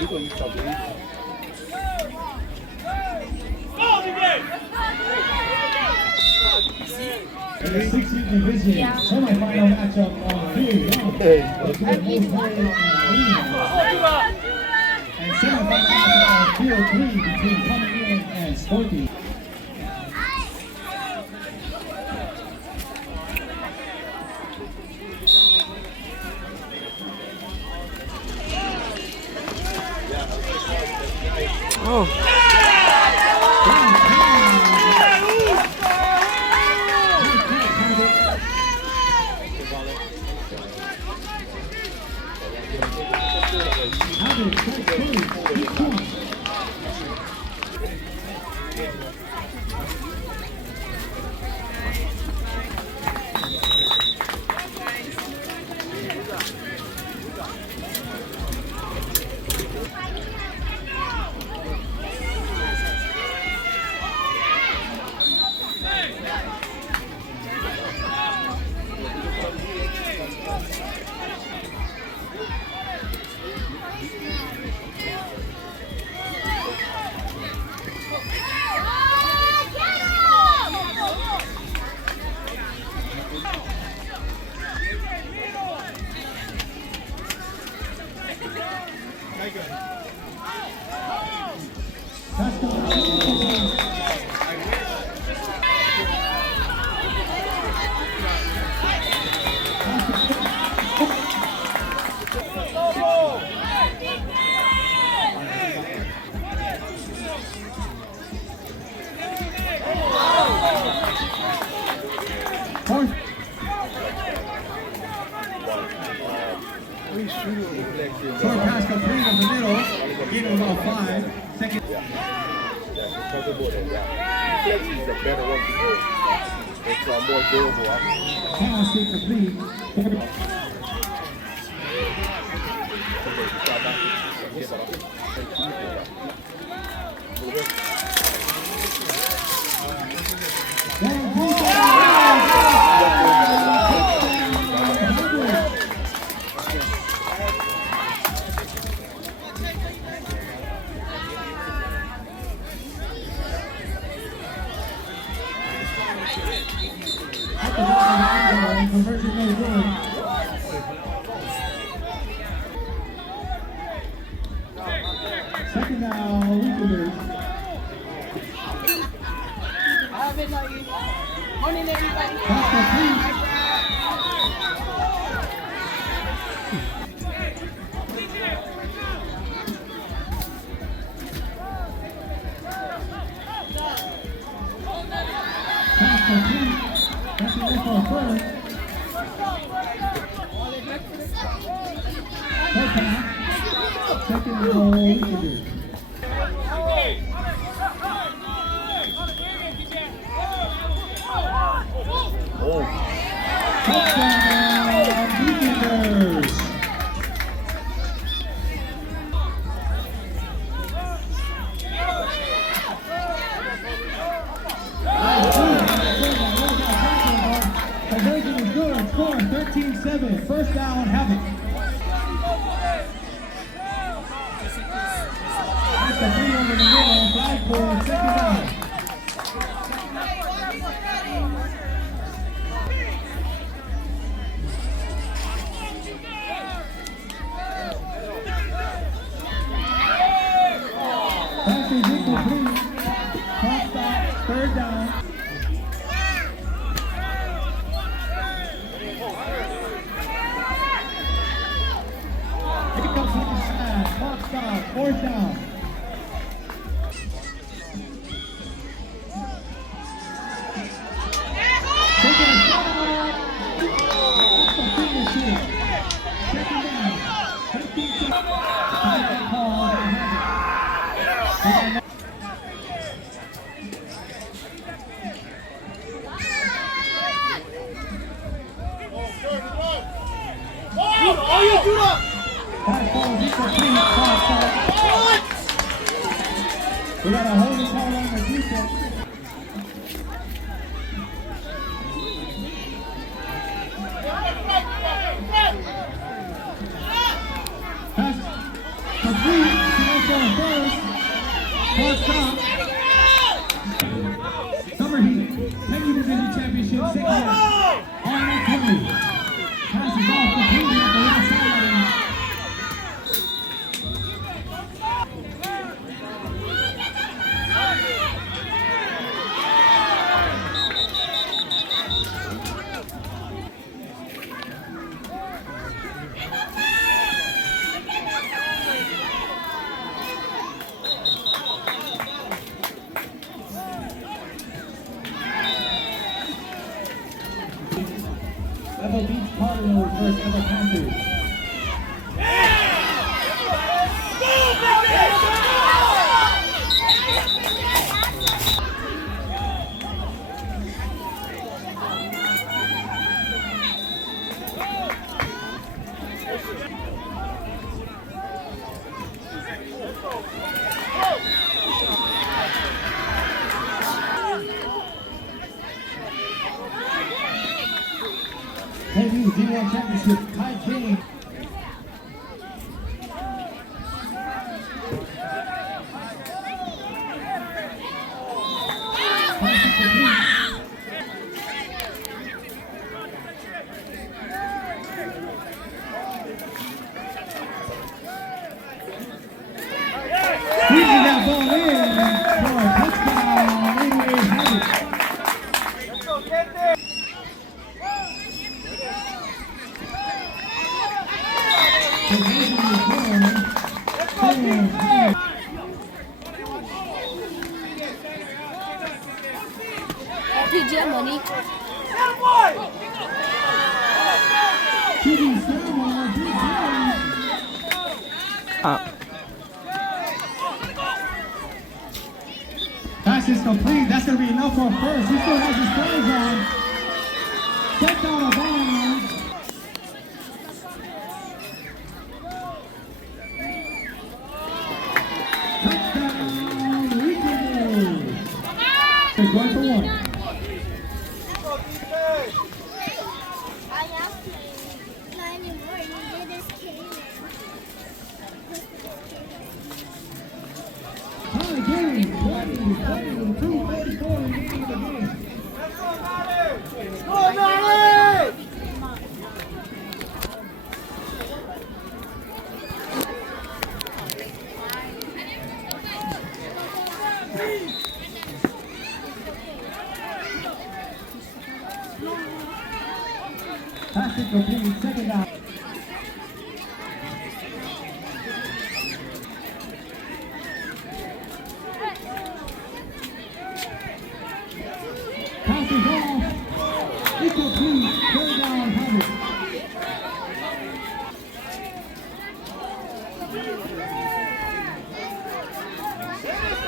In the 16th division, semi-final matchup on field one between Mosaic and semi-final matchup on field 3 between Coming In and Sporty. Oh. Short pass complete in the middle, gain of about 5. Second. He's a better one to go. It's more durable. Pass incomplete. Conversion no good. Second down, Weekenders. Morning, everybody. Pass complete. Pass complete. That's the next one first. Third pass. Second and goal, Weekenders. Touchdown, Weekenders. Conversion is good. Score 13-7. First down, HAVOC. That's the 3 over the middle. Flag for second down. Pass is incomplete. Clock stop. Third down. Clock stop, fourth down. Taking a shot. That's the finish here. Second down. 13 seconds. Timeout call on HAVOC. Oh, you do that! Pass ball is incomplete. Clock stop. We got a holding call on the defense. Pass complete. championship, second half. Arnold Curry passes off completely at the left sideline. Evo beats Cardinals versus Evo Panthers. KU D1 Championship, Kai King. Squeezing that ball in for a touchdown, 88 HAVOC. Let's go, get there. PJ money. Pass is complete. That's going to be enough for a first. He still has his clothes on. Check out of bounds. Touchdown, Rico. They're going for one. I am playing. Not anymore. You did this game. Hi, Gary. 2:44 remaining in the game. Go, Nolly! Pass is complete. Second down. Pass is off. Incomplete. Third down, HAVOC.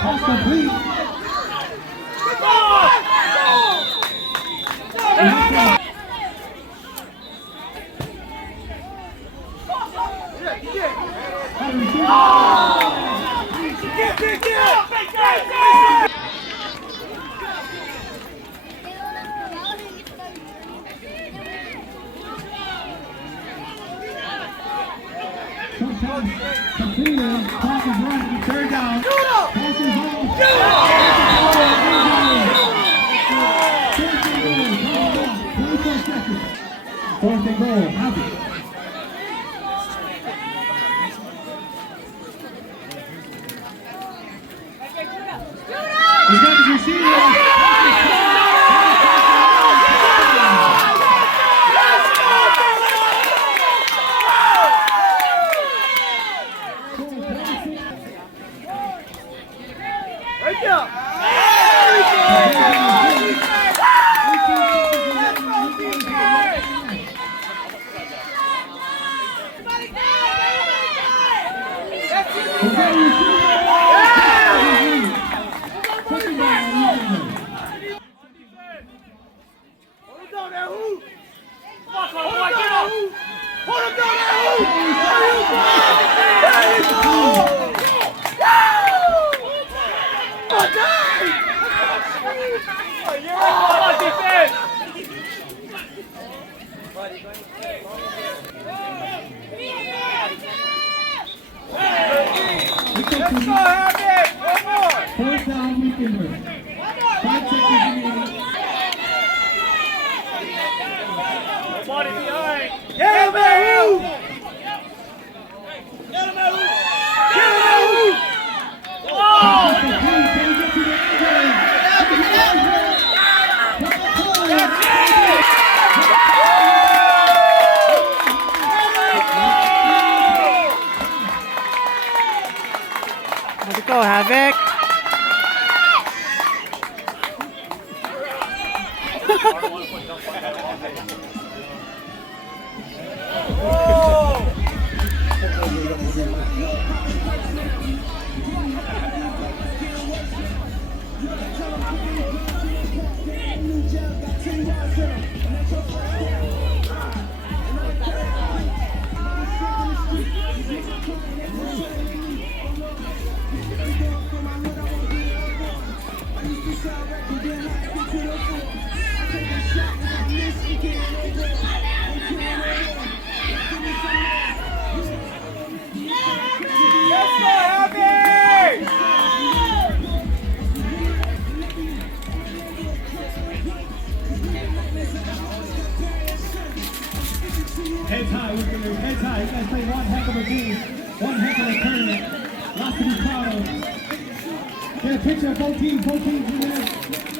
Pass complete. Completed. Pass is right. Third down. Pass is off. Fourth and goal. HAVOC. He's got his receiver. Fourth down, Weekender. 5 seconds remaining. Let's go, HAVOC. Heads high, heads high. You guys play one heck of a game, one heck of a tournament. Lots to be proud of. Get a picture of both teams in there.